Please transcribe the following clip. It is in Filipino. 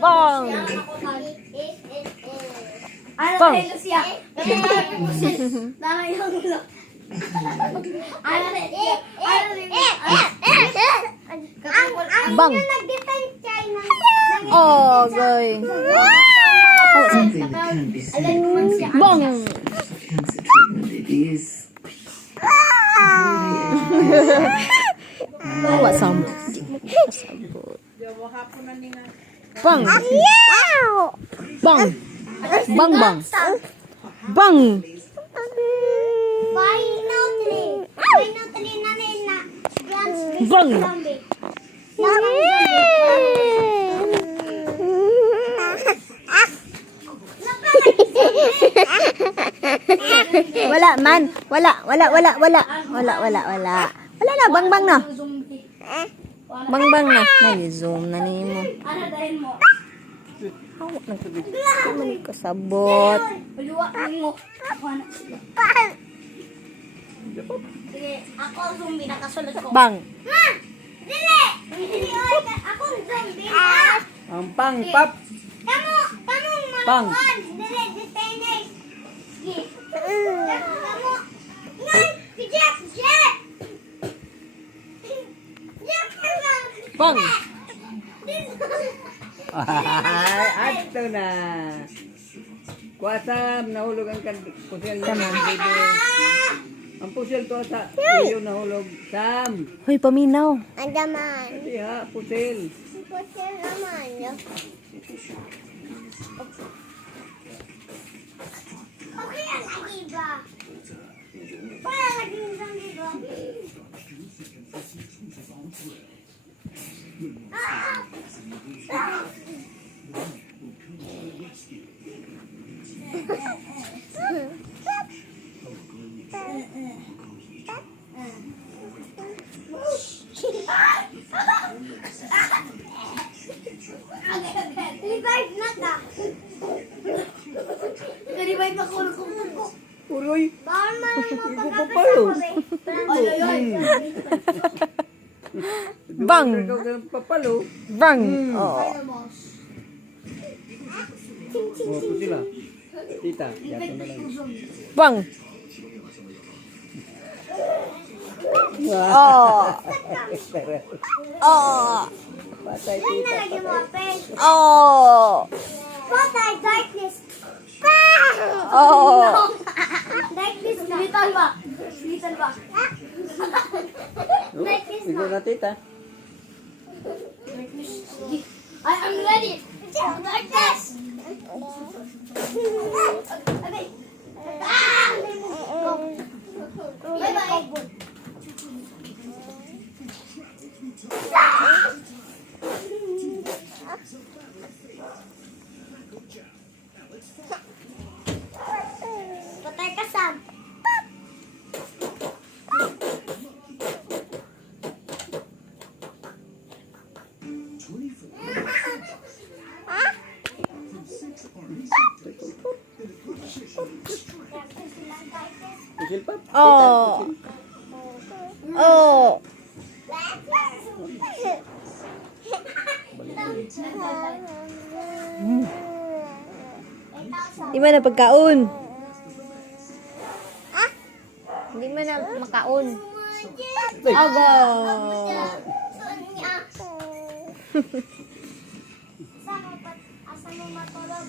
Bang! Ano Bang! tayo siya? Bang! Oh, goy. Something that can be said Bang! of cancer treatment. It is Wa sambut. Bang! Bang! Bang bang! Bang! Bang! Wala man. Wala na. Bang bang na. Bang bang na. Nag-zoom na nimo. Ano dahil mo? Hawak na tubig. Kamali ko sabot. Paluwa mo. Sige, ako zombie nakasulod ko. Bang. Ma! Dili! Ako zombie. Ang pang-pap. Kamu Pang. makuan. Dili, detainer. Sige. Kamu. Ngay, Jeff. Pang. Ay, ato na. Kuasam, nahulog ang pusel na. Ang pusel to sa iyo nahulog. Sam. Hoy, paminaw. Andaman. Hindi ha, pusel. Pusel naman. Okay ang lagi ba? Para lagi yung zombie ba? Revive na ta. Revive na ko. Uroy. Bawal man mo Ikaw pa pagkakasama palo. Ay. Bang. Ikaw ganun papalo. Bang. Oh. Oh, pusila. Tita, yato na lang. Bang. Oh. Oh. Patay Yan tita. na lagi mo apel. Oh. Patay, darkness. Oh. Darkness na. Little ba? Oh, ikaw na tita. I am ready. Darkness. Okay. Go. Bye-bye. Patay ka, Sam. Pusil pa. Oh. Oh. Di man na pagkaon. Di man na makaon. Aga. Asa mo matulog?